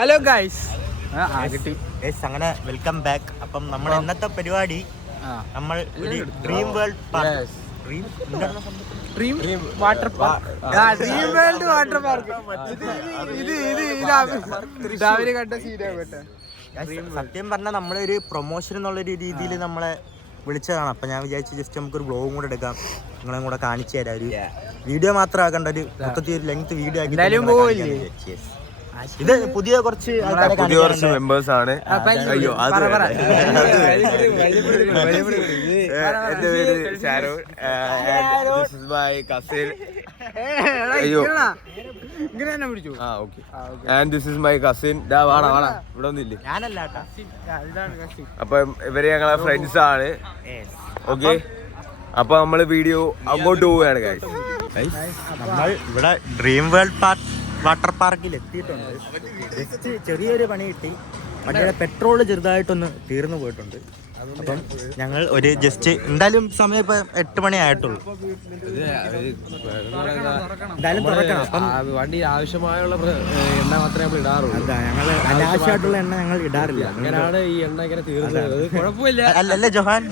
Hello guys, അങ്ങനെ welcome back. അപ്പം നമ്മുടെ ഇന്നത്തെ പരിപാടി നമ്മൾ ഒരു ഡ്രീം വേൾഡ് വാട്ടർ പാർക്ക് രാവിലെ കണ്ട സീനാണ്. സത്യം പറഞ്ഞാൽ നമ്മളൊരു പ്രൊമോഷൻ എന്നുള്ളൊരു രീതിയിൽ നമ്മളെ വിളിച്ചതാണ്. അപ്പം ഞാൻ വിചാരിച്ചു ജസ്റ്റ് നമുക്കൊരു വ്ളോഗും കൂടെ എടുക്കാം, നിങ്ങളെ കൂടെ കാണിച്ചു തരാം. ഒരു വീഡിയോ മാത്രം ആക്കണ്ട, ഒരു മൊത്തത്തിൽ ഒരു ലെങ്ത് വീഡിയോ ആക്കി. ഇത് പുതിയ കുറച്ച് മെമ്പേഴ്സ് ആണ്. അയ്യോ എന്റെ പേര് ഷാരൂൺ. അയ്യോ and this is my cousin. ഇവിടെ ഒന്നില്ലേ, അപ്പൊ ഇവര് ഞങ്ങളെ ഫ്രണ്ട്സ് ആണ്. ഓക്കെ, അപ്പൊ നമ്മള് വീഡിയോ അങ്ങോട്ട് പോവുകയാണ്. നമ്മൾ ഇവിടെ ഡ്രീം വേൾഡ് വാട്ടർ പാർക്കിൽ എത്തിയിട്ടുണ്ട്. ജസ്റ്റ് ചെറിയൊരു പണി കിട്ടി. വണ്ടിയുടെ പെട്രോൾ ചെറുതായിട്ടൊന്ന് തീർന്നു പോയിട്ടുണ്ട്. അപ്പം ഞങ്ങൾ ഒരു ജസ്റ്റ് എന്തായാലും സമയം ഇപ്പൊ 8 മണി ആയിട്ടുള്ളൂ. എന്തായാലും തുറക്കണം. അപ്പം വണ്ടി ആവശ്യമായുള്ള എണ്ണ മാത്രമേ നമ്മൾ ഇടാറുള്ളൂ. അതാ, ഞങ്ങൾ അനാവശ്യമായിട്ടുള്ള എണ്ണ ഞങ്ങൾ ഇടാറില്ല. അങ്ങനെയാണ് ഈ എണ്ണ ഇങ്ങനെ തീർന്നത്. കുഴപ്പമില്ല അല്ലല്ലേ ജോഹാൻ?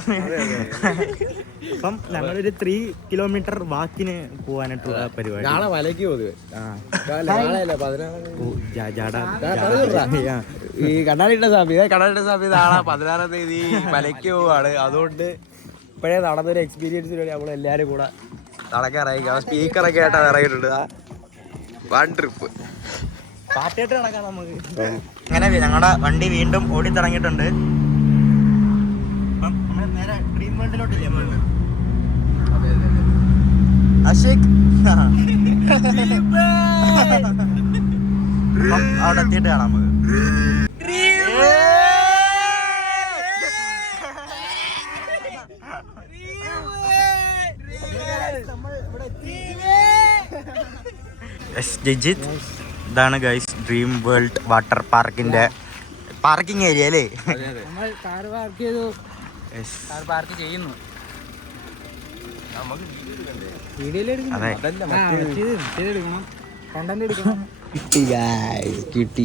അപ്പം ഞങ്ങളൊരു 3 കിലോമീറ്റർ വാക്കിന് പോവാനായിട്ടുള്ള പരിപാടി. നാളെ മലയ്ക്ക് പൊതുവെ ഈ കണ്ണാടിയുടെ സമയത്ത് നാളെ 16-ാം തീയതി മലയ്ക്ക് പോവാണ്. അതുകൊണ്ട് ഇപ്പോഴേ നടന്നൊരു എക്സ്പീരിയൻസിന് വേണ്ടി നമ്മൾ എല്ലാവരും കൂടെ നടക്കാറായി. സ്പീക്കറൊക്കെ ആയിട്ടാണ് ഇറങ്ങിയിട്ടുണ്ട്. വൺ ട്രിപ്പ് പാട്ടായിട്ട് നടക്കാം നമുക്ക്. അങ്ങനെ ഞങ്ങളുടെ വണ്ടി വീണ്ടും ഓടി തുടങ്ങിയിട്ടുണ്ട്. അപ്പം നമ്മൾ നേരെ ഡ്രീം വേൾഡിലോട്ടില്ലേ നമ്മൾ? അഷിക് അവിടെ എത്തിയിട്ട് കാണാം നമുക്ക്. ജിജിത്ത്, ഇതാണ് ഗൈസ് ഡ്രീം വേൾഡ് വാട്ടർ പാർക്കിന്റെ പാർക്കിംഗ് ഏരിയ അല്ലേ? നമ്മൾ കാർ പാർക്ക് ചെയ്തു. കാർ പാർക്ക് ചെയ്യുന്നു.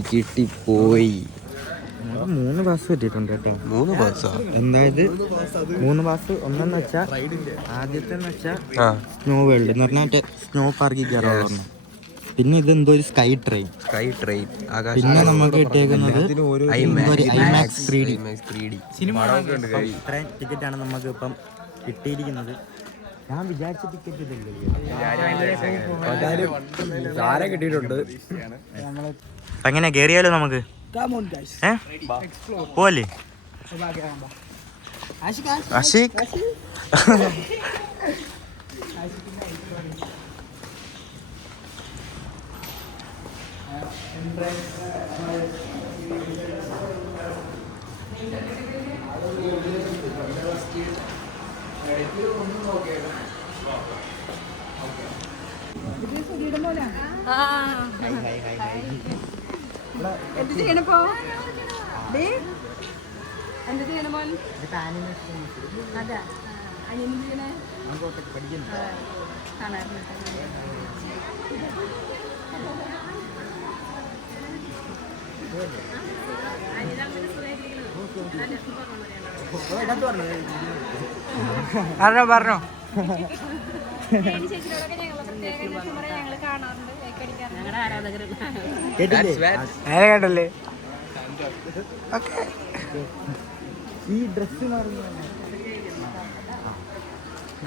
കിട്ടിപ്പോയി. 3 ബസ് പറ്റിയിട്ടുണ്ട് കേട്ടോ. 3 ബസ്സാ? എന്തായത് 3 ബസ്? ഒന്നെന്ന് വെച്ചാ ആദ്യത്തെ സ്നോ വേൾഡ് എന്ന് പറഞ്ഞാൽ സ്നോ പാർക്കിൽ കയറാൻ. പിന്നെ ഇതെന്തോ ഒരു സ്കൈ ട്രെയിൻ. പിന്നെ നമുക്ക് കിട്ടിയേക്കുന്നത് IMAX 3D. ഇത്രയും ടിക്കറ്റാണ് നമുക്ക് ഇപ്പം കിട്ടിയിരിക്കുന്നത്. ഞാൻ വിചാരിച്ച ടിക്കറ്റ് കിട്ടിയിട്ടുണ്ട്. അങ്ങനെ കയറിയാലോ നമുക്ക്? പോലെ ആഷിക് എന്ത് ചെയ്യണപ്പോ? എന്ത് ചെയ്യണ മോൻ? അതാ അനിയൻ ചെയ്യണേ കാണാറുണ്ട്. പറഞ്ഞോ കേട്ടല്ലേ? ഈ ഡ്രസ്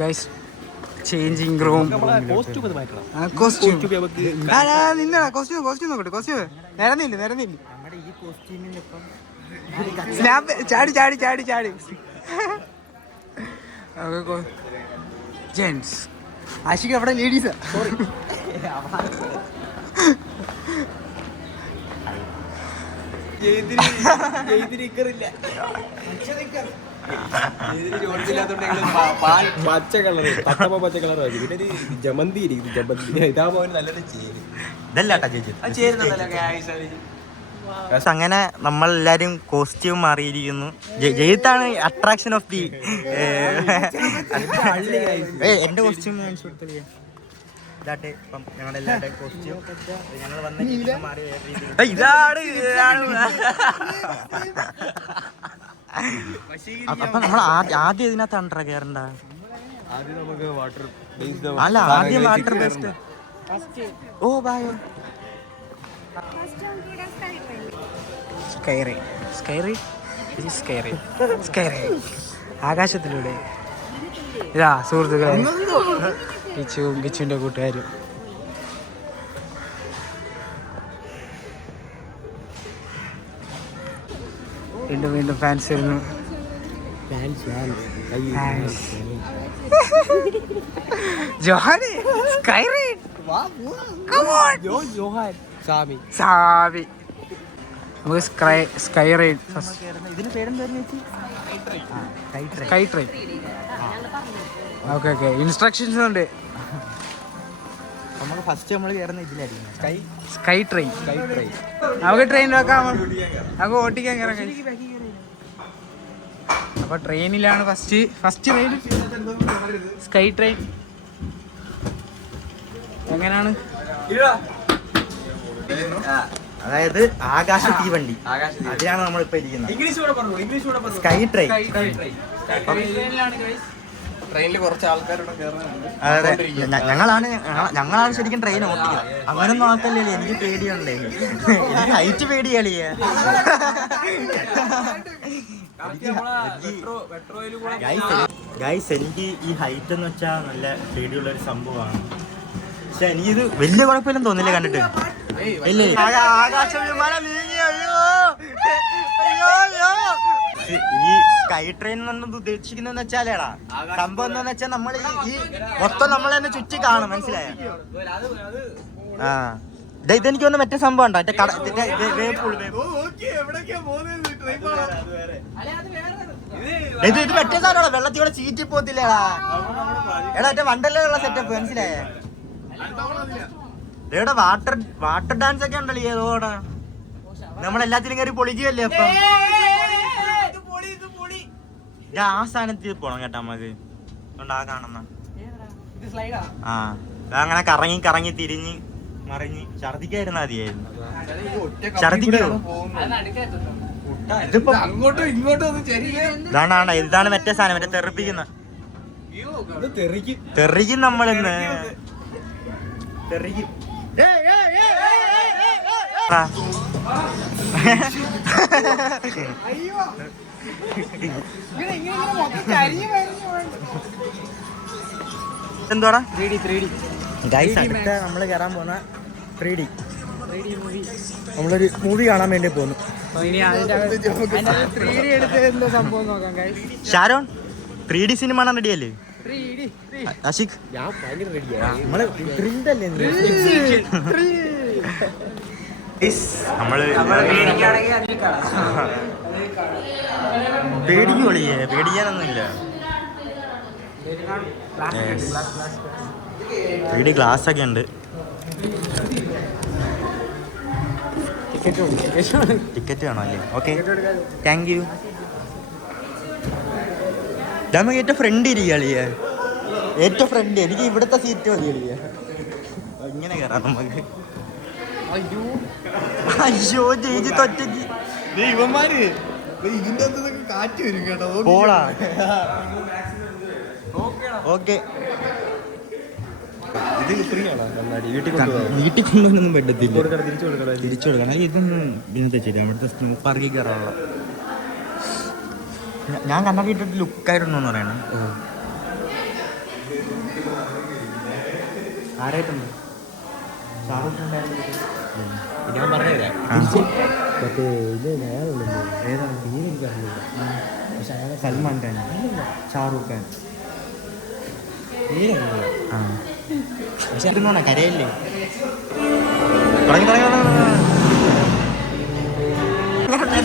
ഗൈസ്, ചേഞ്ചിങ് റൂം. നിന്നടാ കോസ്റ്റ്യൂം നോക്കട്ടെ. കോസ്റ്റ്യൂം നിരന്നില്ല. നമ്മുടെ ഈ കോസ്റ്റ്യൂമിൽ ഇപ്പം ചാടി ജെന്റ്സ്. ആഷിക്ക് അവിടെ ലേഡീസാ. പച്ച കളർ, പച്ച കളർ. പിന്നെ ജമന്തി ഇതാകുമ്പോ നല്ലൊരു ഇതല്ലാട്ടാ ചേച്ചി. അങ്ങനെ നമ്മളെല്ലാരും കോസ്റ്റ്യൂം മാറിയിരിക്കുന്നു. ജയിത്താണ് അട്രാക്ഷൻ ഓഫ് ദി. എന്റെ കോസ്റ്റ്യൂം കാണിച്ചു കൊടുത്തേ. ഇതാട്ടെ ഇപ്പം ഞങ്ങളുടെ എല്ലാവരുടെ കോസ്റ്റ്യൂം ഞങ്ങൾ വന്ന രീതി മാറി വേറെ രീതിയിൽ. ഇതാണ് അപ്പൊ നമ്മൾ ആദ്യം ഇതിനകത്താണ് കയറണ്ട. ആദ്യം നമുക്ക് വാട്ടർ അല്ല ആദ്യം വാട്ടർ ബെസ്റ്റ്. ഓ ബായോ ആകാശത്തിലൂടെ ഇതാ സുഹൃത്തുക്കളെ ഗിച്ചുവും ഗിച്ചുവിന്റെ കൂട്ടുകാരും. വീണ്ടും വീണ്ടും ഫാൻസ് വരുന്നു. ജോഹാന് സ്കൈ റൈഡ്. സാവി നമുക്ക് സ്കൈ റൈഡ് ഇതിന് പേരെന്തായിരുന്നു ചേച്ചി? Sky train. Okay okay instructions ഉണ്ട്. നമുക്ക് ഫസ്റ്റ് നമ്മൾ കയറുന്ന ഇതിലായിരിക്കും സ്കൈ ട്രെയിൻ. നമുക്ക് ട്രെയിൻ നോക്കാം, നമുക്ക് ഓട്ടിക്കാൻ കയറാം. അപ്പൊ ട്രെയിനിലാണ് ഫസ്റ്റ് റൈഡ് സ്കൈ ട്രെയിൻ. എങ്ങനെയാണ്? അതായത് ആകാശ തീവണ്ടി, അതിലാണ് നമ്മളിപ്പോ ഇരിക്കുന്നത്. Sky train. ട്രെയിനിൽ കുറച്ച് ആൾക്കാരോട് കയറുന്നുണ്ട്. അതെ ഞങ്ങളാണ് ശരിക്കും ട്രെയിൻ ഓട്ടിക്കുന്നത്. അങ്ങനൊന്നും ആക്കല്ലേ, എനിക്ക് പേടിയുണ്ടേ, എനിക്ക് ഹൈറ്റ് പേടിയാളിയേ. ഗൈസ് എനിക്ക് ഈ ഹൈറ്റ് എന്ന് വെച്ചാൽ നല്ല പേടിയുള്ള ഒരു സംഭവമാണ്. പക്ഷെ എനിക്കിത് വലിയ കുഴപ്പമില്ലെന്ന് തോന്നില്ല കണ്ടിട്ട്. ഇല്ലേ ആകാശ വിമാനം ഈ സ്കൈ ട്രെയിൻ എന്നത് ഉദ്ദേശിക്കുന്നതെന്ന് വെച്ചാലേടാ സംഭവം എന്താന്ന് വെച്ചാൽ നമ്മൾ ഈ മൊത്തം നമ്മൾ തന്നെ ചുറ്റി കാണും, മനസ്സിലായ? ആ ഇതെനിക്ക് തോന്നുന്നു മറ്റേ സംഭവം ഉണ്ടോ, ഇത് മറ്റേ സാധനമാണോ വെള്ളത്തിലൂടെ ചീറ്റി പോത്തില്ലേടാ? എടാ മറ്റേ വണ്ടല്ലുള്ള സെറ്റപ്പ്, മനസ്സിലായേ? ഇവിടെ വാട്ടർ ഡാൻസ് ഒക്കെ ഉണ്ടല്ലോ ഏതോടെ, നമ്മളെല്ലാത്തിനും കയറി പൊളിക്കുകയല്ലേ. അപ്പം ആ സ്ഥാനത്ത് പോണം കേട്ടോ നമുക്ക്. ആ കാണുന്ന ആ അങ്ങനെ കറങ്ങി കറങ്ങി തിരിഞ്ഞ് മറിഞ്ഞ് ഛർദിക്കായിരുന്ന മതിയായിരുന്നു. ഛർദിക്കോ? ഇതിപ്പോ അങ്ങോട്ടും ഇങ്ങോട്ടും ഒന്ന് ഇതാണ് മറ്റേ സാധനം, മറ്റേ തെറിപ്പിക്കുന്ന തെറിക്കും നമ്മളിന്ന് തെറിക്കും. എന്തോടാ 3D ഗൈസ്, അടുത്ത നമ്മൾ കയറാൻ പോകുന്ന 3D നമ്മളൊരു മൂവി കാണാൻ വേണ്ടി പോകുന്നു. ഷാരോൺ 3D സിനിമ കാണാൻ റെഡിയല്ലേ? ആഷിഖ് നമ്മള് പേടിക്കൊള്ളിയേ, പേടിക്കാനൊന്നുമില്ല. 3D ഗ്ലാസ് ഒക്കെ ഉണ്ട്. ടിക്കറ്റ് വേണോ അല്ലേ? Okay thank you. നമുക്ക് ഏറ്റവും ഫ്രണ്ട് ഇരിക്കുക, ഏറ്റവും ഫ്രണ്ട്. എനിക്ക് ഇവിടുത്തെ സീറ്റ് മതി കളിയ. ഇങ്ങനെ കയറാം നമുക്ക്. അയ്യോ ചേച്ചി തൊറ്റക്ക് ഇവന്മാര് ഇതിന്റെ അകത്ത് കാറ്റ് വരും കേട്ടോ. പോളാ. ഓക്കെ വീട്ടിൽ കൊണ്ടുപോകാനൊന്നും പറ്റത്തില്ല, തിരിച്ചു കൊടുക്കണം. ഇതൊന്നും ഇന്നത്തെ ശരി അവിടുത്തെ സ്നോ പാർക്കിൽ കയറാനുള്ള. ഞാൻ കണ്ണൊക്കെ ഇട്ടിട്ട് ലുക്കായിരുന്നു എന്ന് പറയണേ. ആരായിട്ടുണ്ട്? ഞാൻ പറഞ്ഞുതരാം. സൽമാൻ ഖാൻ, ഷാറൂഖ് ഖാൻ. ആ പക്ഷെ അതിനോണ കരയല്ലേ.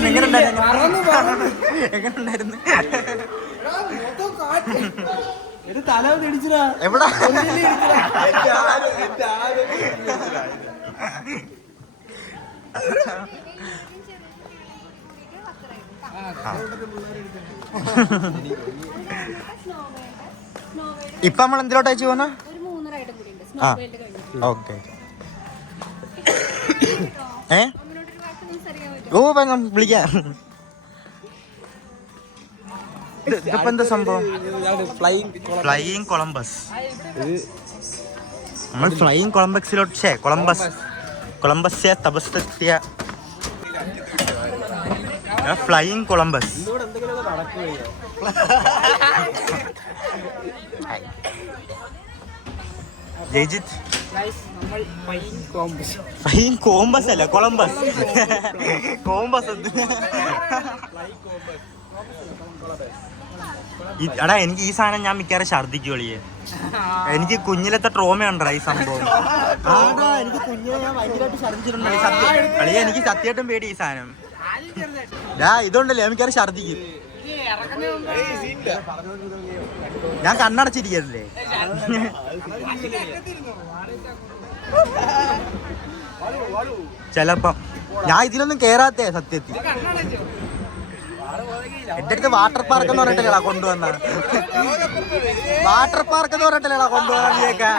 എങ്ങനെയുണ്ടായിരുന്നു? എവിടാ? ഇപ്പൊ നമ്മൾ എന്തിലോട്ട് അയച്ചു പോന്ന? ഒരു 3 റൈഡും കൂടി ഉണ്ട്. സ്നോ വേൾഡ് കഴിഞ്ഞു. ഓക്കെ ഓ വിളിക്കാം. ഇതിപ്പോ എന്താ സംഭവം? Flying Columbus. നമ്മൾ ഫ്ലൈയിങ് കൊളംബസിലോട്ട് കൊളംബസ് തപസ്തെത്തിയ flying Columbus. Jayjith flying compass അല്ല കൊളംബസ്. കോമ്പസ് എടാ എനിക്ക് ഈ സാധനം ഞാൻ മിക്കവാറും ഛർദിക്കും കളിയെ. എനിക്ക് കുഞ്ഞിലത്തെ ട്രോമ ഉണ്ടടാ ഈ സംഭവം. എനിക്ക് കുഞ്ഞിലെ ഞാൻ ഭയങ്കരമായിട്ട് ഛർദിച്ചിട്ടുണ്ട് കളിയെ. എനിക്ക് സത്യമായിട്ടും പേടി ഈ സാധനം. ഇതുണ്ടല്ലേ മിക്കവാറും ഛർദിക്കും. ഞാൻ കണ്ണടച്ചിരിക്കല്ലേ. ചെലപ്പം ഞാൻ ഇതിലൊന്നും കേറാത്തേ സത്യത്തിൽ. എന്റെ അടുത്ത് വാട്ടർ പാർക്ക് എന്ന് പറഞ്ഞിട്ടില്ലടാ കൊണ്ടുവന്ന. വാട്ടർ പാർക്ക് എന്ന് പറഞ്ഞിട്ടില്ലടാ കൊണ്ടുവന്നേക്കാ.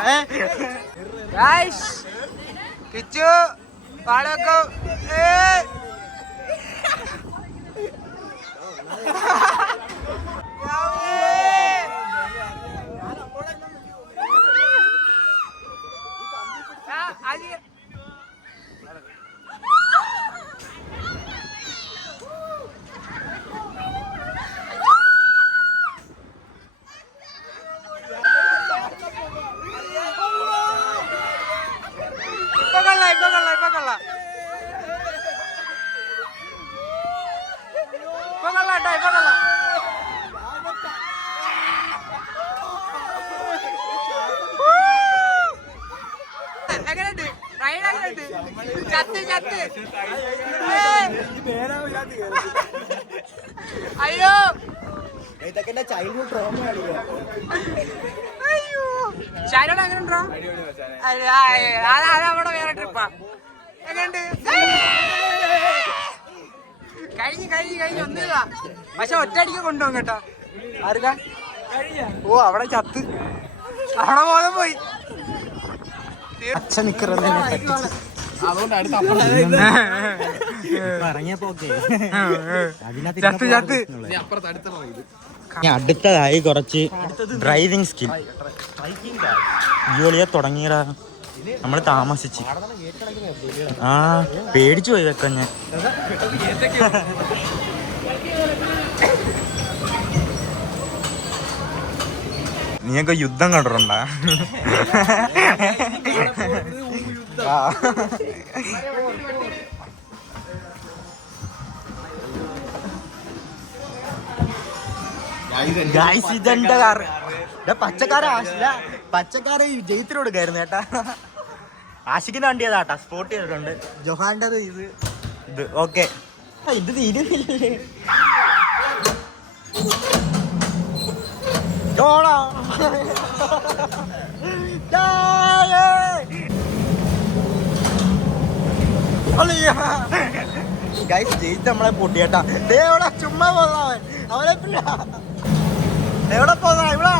അയ്യോ ഇതൊക്കെ ചൈൽഡ്ഹുഡ് ട്രോമ കളിയാ. ഷാരോട് എങ്ങനെയുണ്ടോ? അതവിടെ വേറെ ട്രിപ്പാ. എങ്ങനെയുണ്ട്? കഴിഞ്ഞു ഒന്നുമില്ല. പക്ഷെ ഒറ്റയടിക്ക് കൊണ്ടുപോകും കേട്ടോ. ആർക്കാ? ഓ അവിടെ ചത്ത് അവിടെ ബോധം പോയി. അച്ഛൻ നിക്കറ അടുത്തതായി കുറച്ച് ഡ്രൈവിംഗ് സ്കിൽ. ജോലിയെ തുടങ്ങിയടാ നമ്മൾ താമസിച്ച്. പേടിച്ചു പോയി വെക്ക ഞാൻ. നീയൊക്കെ യുദ്ധം കണ്ടിട്ടുണ്ടാ? ഇതെന്റെ കാർ. പച്ചക്കാര് ജയിത്തിനോട് കയറുന്നു ചേട്ടാ. ആഷിക്കിന്റെ വണ്ടിയതാട്ടാ. സ്പോട്ട് ചെയ്തിട്ടുണ്ട്. ജൊഹാന്റെ ഇത് ഓക്കെ. ഇത് തീരുന്നില്ലേ? ജയിത്ത് നമ്മളെ പൊട്ടിയേട്ടാ. എവിടെ ചുമ്മാ പോന്നവൻ അവനെ എവിടെ പോന്ന ഇവിടെ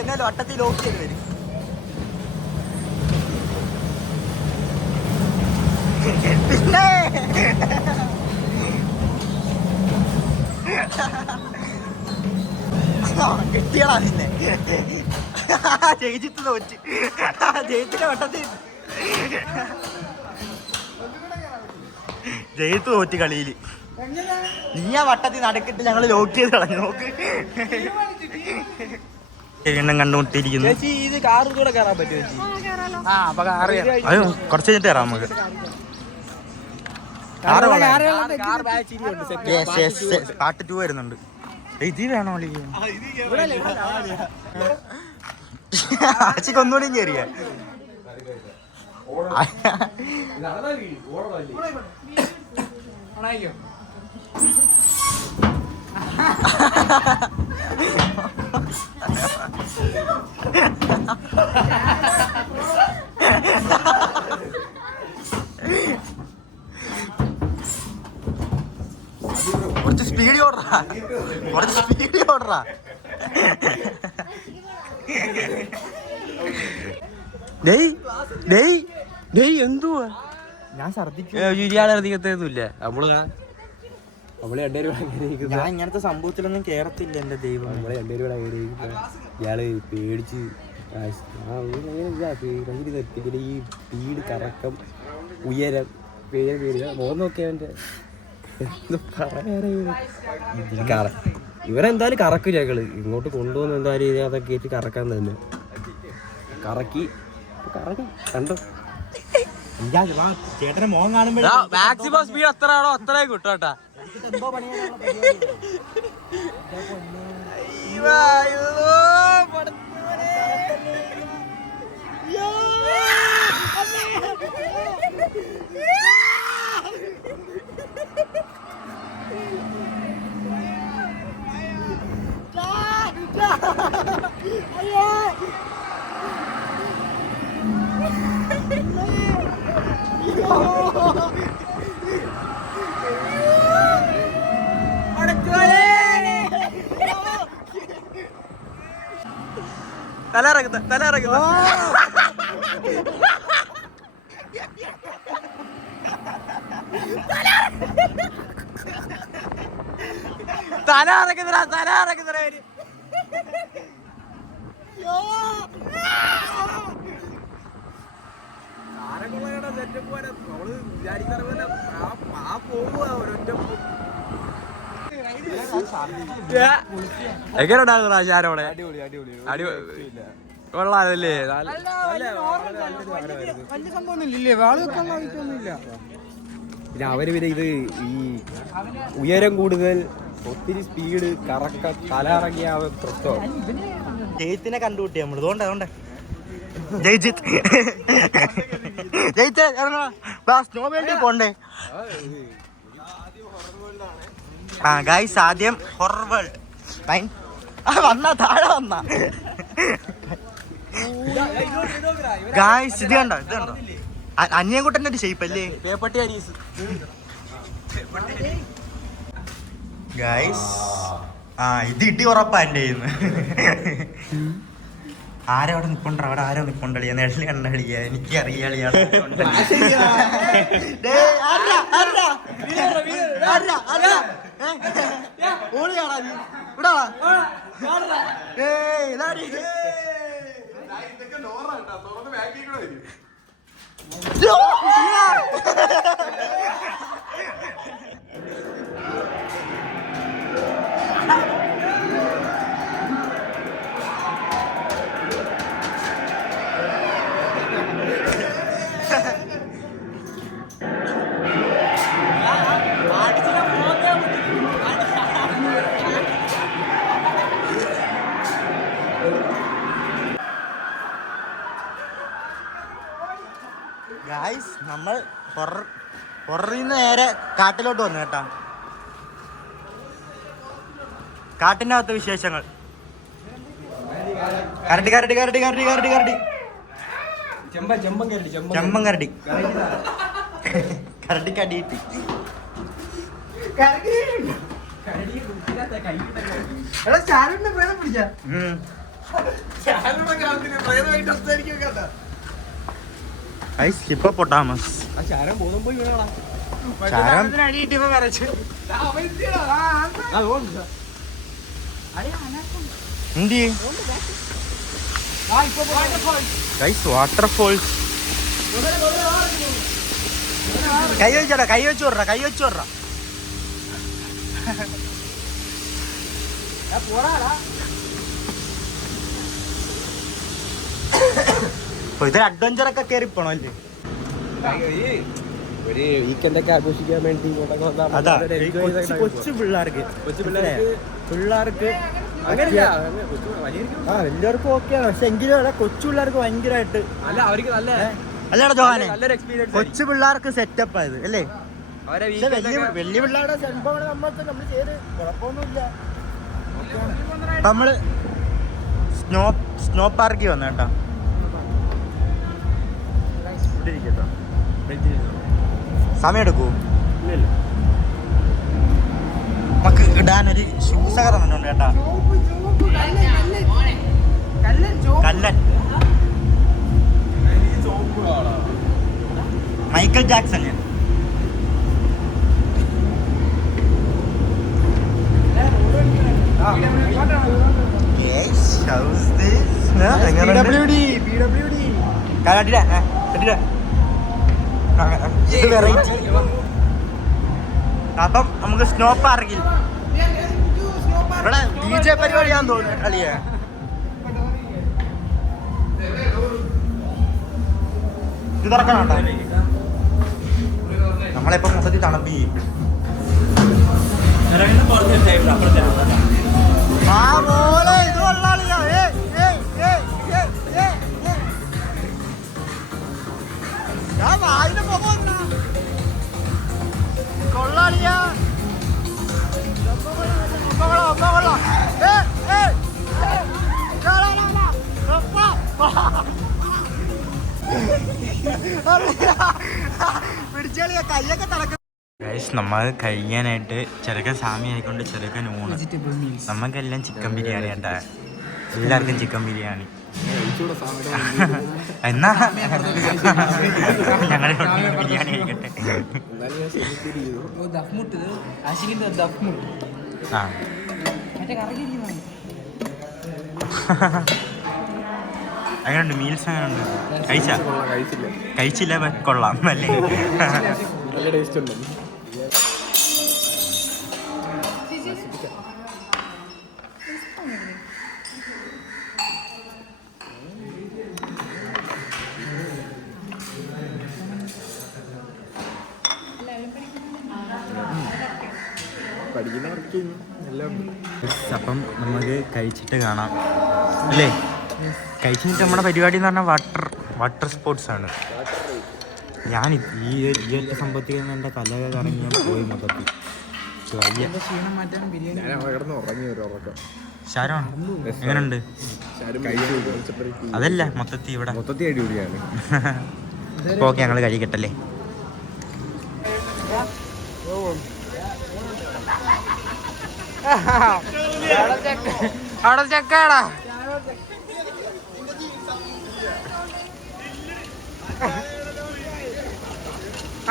എന്നാലും വട്ടത്തിൽ നോക്കിയത് വരും. പിന്നെ കിട്ടിയടാ നിന്നെ. ജയിച്ചിട്ട് തോറ്റ്. ജയിത്തിന്റെ വട്ടത്തിൽ ജയിത്ത് തോറ്റ് കളിയില്. നീ ആ വട്ടത്തിൽ നടക്കിട്ട് ഞങ്ങള് ലോക്ക് ചെയ്ത് കളഞ്ഞു. നോക്ക് എണ്ണം കണ്ടുകൊണ്ടിരിക്കുന്നു. ഇത് കാറ് കൂടെ കയറാൻ പറ്റുമോ? അത് കുറച്ച് കഴിഞ്ഞിട്ട് കയറാം നമുക്ക്. പാർട്ട് 2 വരുന്നുണ്ട്. ഇത് വേണോ? ആച്ചിക്ക് ഒന്നുകൂടി കയറിയ കുറച്ച് സ്പീഡ് ഓർഡർ. കുറച്ച് സ്പീഡ് ഓടറാ. എന്തുവാ ഞാൻ ഛർദിച്ചു. ഇയാളെ ഇറങ്ങിക്കത്തൊന്നുമില്ല. നമ്മള് രണ്ടുപേരും ഞാൻ ഇങ്ങനത്തെ സംഭവത്തിലൊന്നും കേറത്തില്ല എന്റെ ദൈവം. നമ്മളെ രണ്ടുപേരും കൂടെ അങ്ങനെ ഇയാള് പേടിച്ച് പിന്നെ ഈ സ്പീഡ് കറക്കം ഉയരം പേര് മോൻ നോക്കിയ അവൻ്റെ ഇവരെന്തായാലും കറക്കും ഞങ്ങള് ഇങ്ങോട്ട് കൊണ്ടുവന്ന് എന്തായാലും അതൊക്കെ കയറ്റി കറക്കാൻ തന്നെ കറക്കി കണ്ടോ. ചേട്ടനെ മോൻ കാണുമ്പോ മാക്സിമം സ്പീഡ് എത്ര ആണോ അത്രയും കിട്ടും കേട്ടാ. തല എങ്ങനെ ഉണ്ടാകുന്ന ശാരോടെ കൊള്ളാതല്ലേ? വലിയ സംഭവമൊന്നുമില്ലേ, വാള് വെക്കാനുള്ള ആവശ്യമൊന്നുമില്ല. പിന്നെ അവര് പിന്നെ ഇത് ഈ ഉയരം കൂടുതൽ ഒത്തിരി സ്പീഡ് കറക്ക തല ഇറങ്ങിയ പ്രശ്നം. ജയിത്തിനെ കണ്ടുകൂട്ടി നമ്മള്. അതുകൊണ്ട് സ്നോ വേൾഡിൽ പോണ്ടേ? ആ ഗൈസ്, ആദ്യം ഹൊറർ വേൾഡ് വന്നാ താഴെ വന്നാ ഗൈസ്. ഇത് കണ്ടോ അന്യൻകുട്ടൻ്റെ ഒരു ഷേപ്പ് അല്ലേ പേപ്പട്ടി അരീസ് ഗൈസ്. ഇത് ഇടി ഉറപ്പാ എൻ്റെ കയ്യിന്ന്. ആരോ അവിടെ നിപ്പുണ്ടോ? അവിടെ ആരോ നിപ്പുണ്ടളിയാ, നെള്ളി കണ്ടളിയാ. എനിക്കറിയാളിയാ. ഗായ്സ്, നമ്മൾ ഹൊററിൽ നിന്ന് നേരെ കാട്ടിലോട്ട് വന്നു കേട്ടാ. കാട്ടിൻ്റെ അകത്ത് വിശേഷങ്ങൾ. കരടി ചെമ്പൻ കരടി കരടിക്ക് അടിയിട്ട് ഹിപ്പോപ്പൊട്ടാമസ്. ശാരം ബോധം പോയി വീണോളാം. വാട്ടർഫോൾസ്. കൈ വെച്ചു വിടറാ. ഇതിൽ അഡ്വഞ്ചർ ഒക്കെ കയറി പോണോ അല്ലേ? ഒരു വീക്കെൻഡ് ഒക്കെ ആഘോഷിക്കാൻ വേണ്ടി കൊച്ചു പിള്ളേർക്ക് വലിയവർക്കും ഓക്കെയാണ്. പക്ഷെ എങ്കിലും കൊച്ചു പിള്ളേർക്ക് ഭയങ്കരമായിട്ട് അല്ല അവർക്ക് നല്ല അല്ലടാ ജോഹാനെ, നല്ലൊരു എക്സ്പീരിയൻസ്. കൊച്ചു പിള്ളേർക്ക് സെറ്റപ്പ് ആയത് അല്ലേ? അവരെ വലിയ പിള്ളേരുടെ സംഭവം നമ്മൾ ചെയ്ത് കുഴപ്പമൊന്നുമില്ല. നമ്മള് സ്നോ പാർക്കിൽ വന്ന കേട്ടോ. സമയം എടുക്കൂ. നമുക്ക് ഇടാനൊരു ഷൂസൊക്കെ തന്നിട്ടുണ്ട് കേട്ടാ. Kallen Michael Jackson. അപ്പം നമുക്ക് സ്നോ പാർക്കിൽ ഇവിടെ DJ പരിപാടിയാന്ന് തോന്നുന്നു കളിയെ. ഇത് തുറക്കണം കേട്ടോ. നമ്മളിപ്പോ മൊത്തത്തിൽ തണുപ്പി. ആ മോളെ ഇത് കൊള്ളാളിയാ. ഞാൻ വായിന് പോകാ കൊള്ളാളിയാ. പിടിച്ചാളിയാ കയ്യൊക്കെ തളക്ക. നമ്മൾ കഴിക്കാനായിട്ട് ചെറുക്കൻ സാമി ആയിക്കൊണ്ട് ചെറുക്കൻ ഊണ്. നമുക്കെല്ലാം ചിക്കൻ ബിരിയാണി കേട്ടാ. എല്ലാവർക്കും ചിക്കൻ ബിരിയാണി. എന്നാ ഞങ്ങൾ ബിരിയാണി കഴിക്കട്ടെ. ആ അങ്ങനെയുണ്ട്. മീൽസ് അങ്ങനെയുണ്ട്. കഴിച്ചില്ല കൊള്ളാം അല്ലേ? നല്ല ടേസ്റ്റ് ഉണ്ട്. പഠിക്കുന്നവർക്ക് എല്ലാം. അപ്പം നമുക്ക് കഴിച്ചിട്ട് കാണാം അല്ലേ? കഴിച്ചിട്ട് നമ്മുടെ പരിപാടി എന്ന് പറഞ്ഞാൽ വാട്ടർ സ്പോർട്സ് ആണ്. ഞാൻ ഈ ഒറ്റ സംഭവത്തിൽ നിന്ന് എൻ്റെ കലകൾ കറങ്ങിയാൽ പോയി മൊത്തത്തിൽ. ഷാരോൺ എങ്ങനെയുണ്ട്? അതല്ല മൊത്തത്തിൽ ഇവിടെ മൊത്തത്തിൽ അടിപൊളിയാണ്. അപ്പോൾ ഓക്കെ ഞങ്ങൾ കഴിക്കട്ടല്ലേ? അവിടെ ചെക്കാടാ.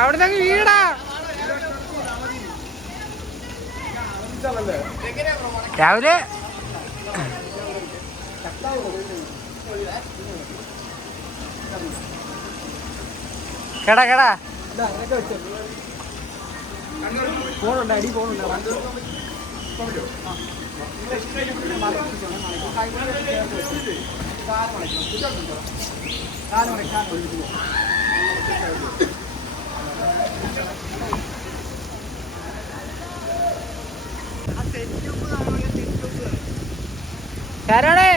അവിടുന്ന് വീടാ. രാവിലെ കേടാ കേടാ ഫോണുണ്ട്. അടി ഫോണുണ്ട്. ശരണേ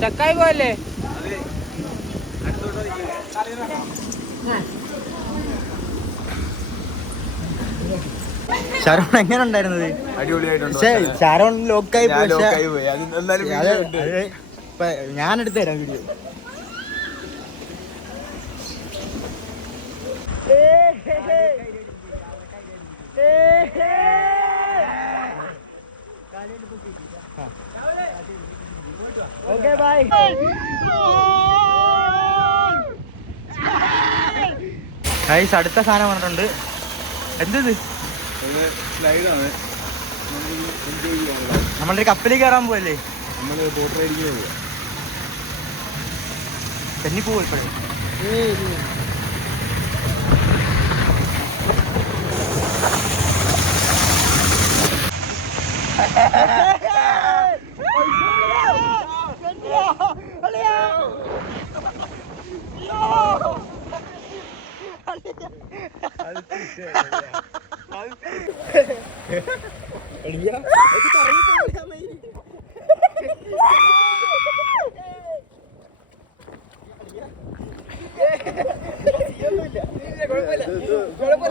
ചക്കായി പോയല്ലേ? ഷാരോൺ എങ്ങനെ ഉണ്ടായിരുന്നത്? അടിപൊളിയായിട്ടുണ്ട്. ഷാരോൺ ലോക്കായി പോയി. ഞാൻ എടുത്തു തരാം വീഡിയോ. Okay bye. ഗൈസ് അടുത്ത സാധനം പറഞ്ഞിട്ടുണ്ട്. എന്തത്? നമ്മളൊരു കപ്പലിൽ കയറാൻ പോയല്ലേ? നമ്മള് ബോട്ട് റൈഡിങ്ങിന് പോവാ. ചെന്നി പോവും ഇപ്പോഴേ.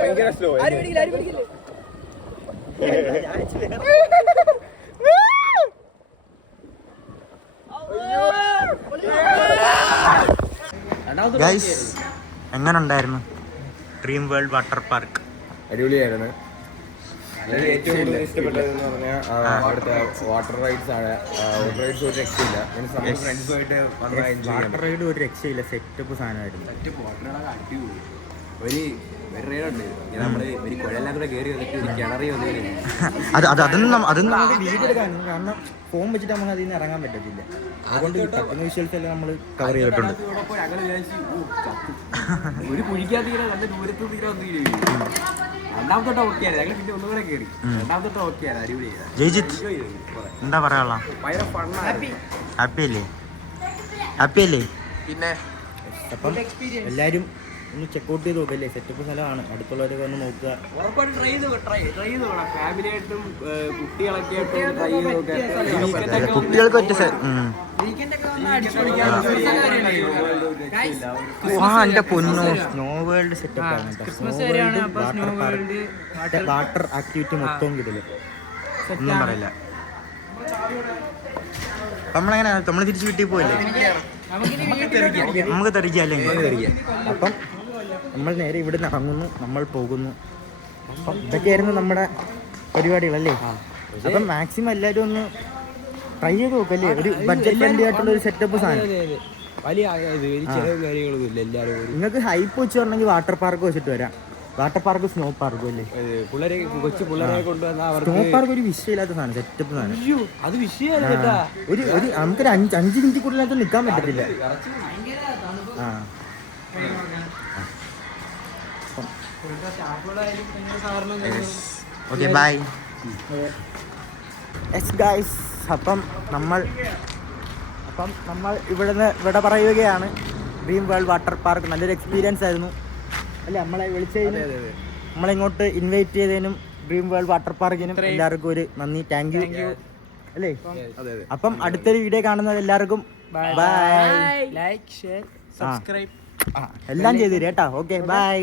ഭയങ്കര സ്ലോ. ഗൈസ് എങ്ങനെ ഉണ്ടായിരുന്നു ഡ്രീം വേൾഡ് വാട്ടർ പാർക്ക്? അടിപൊളിയായിരുന്നു. എനിക്ക് ഏറ്റവും കൂടുതൽ ഇഷ്ടപ്പെട്ടതെന്ന് പറഞ്ഞാൽ അവിടുത്തെ വാട്ടർ റൈഡ്സ് ആണ്. വാട്ടർ റൈഡ്സ് ഒരു രക്ഷയില്ല. നമ്മൾ ഫ്രണ്ട്സുമായിട്ട് വന്നാൽ എൻജോയ് ചെയ്യാൻ വാട്ടർ റൈഡ് ഒരു രക്ഷയില്ല, സെറ്റപ്പ് സാധനമായിരുന്നു. ഒരു റൈഡുണ്ട് നമ്മള് ഒരു കുഴലിനകത്തൂടെ കയറി വന്നിട്ട് ഒരു കിണറി വന്നിട്ട് അതൊന്നും നമുക്ക് വീഡിയോ എടുക്കാനും, കാരണം ഫോൺ വെച്ചിട്ട് നമുക്ക് അതിൽ നിന്ന് ഇറങ്ങാൻ പറ്റത്തില്ല. അതുകൊണ്ട് പറ്റുന്ന വിഷ്വൽസ് എല്ലാം നമ്മൾ കവർ ചെയ്തിട്ടുണ്ട്. ഒരു കുഴിക്കാൻ തീരെ നല്ല ദൂരത്ത് തീരെ വന്നു രണ്ടാമത്തോട്ട് ഓക്കെ ആണ്. ഞങ്ങൾ പിന്നെ ഒന്നുകൂടെ കയറി രണ്ടാമത്തോട്ട് ഓക്കെ ആണ്. അടിപൊളി ജയ്ജിത്ത് എന്താ പറയാനുള്ള? ഭയങ്കര ഫണ്ണാണ്. ഹാപ്പി അല്ലേ? പിന്നെ അപ്പം എല്ലാവരും ഒന്ന് ചെക്കൗട്ട് ചെയ്ത് നോക്കല്ലേ, സെറ്റപ്പ് സ്ഥലമാണ്. അടുത്തുള്ളവരൊക്കെ ഒന്ന് നോക്കുക. ഉറപ്പായിട്ട് ട്രൈ ചെയ്ത് നോക്കണം. ഫാമിലിയായിട്ടും കുട്ടികളൊക്കെ ആയിട്ടും ട്രൈ ചെയ്ത് നോക്കാം. കുട്ടികൾക്ക് ഒറ്റ എന്റെ പൊന്നോ, സ്നോ വേൾഡ് സെറ്റപ്പ് ആണ് കേട്ടോ. വാട്ടർ ആക്ടിവിറ്റി മൊത്തം കിട്ടില്ല, ഒന്നും പറയില്ല. നമ്മളെങ്ങനെ നമ്മൾ തിരിച്ച് വീട്ടിൽ പോയല്ലേ, നമുക്ക് തെറിക്കല്ലേ. അപ്പം നമ്മൾ നേരെ ഇവിടെ നിന്ന് ഇറങ്ങുന്നു, നമ്മൾ പോകുന്നു. അപ്പം ഇതൊക്കെയായിരുന്നു നമ്മുടെ പരിപാടികളല്ലേ. അപ്പം മാക്സിമം എല്ലാവരും ഒന്ന് ട്രൈ ചെയ്ത് നോക്കല്ലേ. ഒരു ബഡ്ജറ്റ് ഫ്രണ്ട്ലി ആയിട്ടുള്ള ഒരു സെറ്റപ്പ് സാധനം. വലിയ ചെലവും കാര്യങ്ങളൊന്നും ഇല്ല. എല്ലാവരും നിങ്ങൾക്ക് ഹൈപ്പ് വെച്ച് പറഞ്ഞെങ്കിൽ വാട്ടർ പാർക്ക് വെച്ചിട്ട് വരാം. വാട്ടർ പാർക്ക് സ്നോ പാർക്കും അല്ലേ. പിള്ളേരെ കൊച്ചു പിള്ളേരെ കൊണ്ടുവന്ന സ്നോ പാർക്ക് ഒരു വിഷയമില്ലാത്ത സാധനം, സെറ്റപ്പ് സാധനം. അത് വിഷയമല്ല. ഒരു നമുക്കൊരു 5 മിനിറ്റ് കൂടുതലകത്ത് നിൽക്കാൻ പറ്റത്തില്ല. ആ ഓക്കെ ബൈ ഗൈസ്. അപ്പം നമ്മൾ ഇവിടെ പറയുകയാണ്. ഡ്രീം വേൾഡ് വാട്ടർ പാർക്ക് നല്ലൊരു എക്സ്പീരിയൻസ് ആയിരുന്നു അല്ലേ. നമ്മളെ വിളിച്ചതിനും നമ്മളിങ്ങോട്ട് ഇൻവൈറ്റ് ചെയ്തതിനും ഡ്രീം വേൾഡ് വാട്ടർ പാർക്കിനും എല്ലാവർക്കും ഒരു നന്ദി, താങ്ക് യു അല്ലേ. അപ്പം അടുത്തൊരു വീഡിയോ കാണുന്നത് എല്ലാവർക്കും ബൈ. ലൈക്ക്, ഷെയർ, സബ്സ്ക്രൈബ് എല്ലാം ചെയ്തു തരും കേട്ടോ. Okay bye.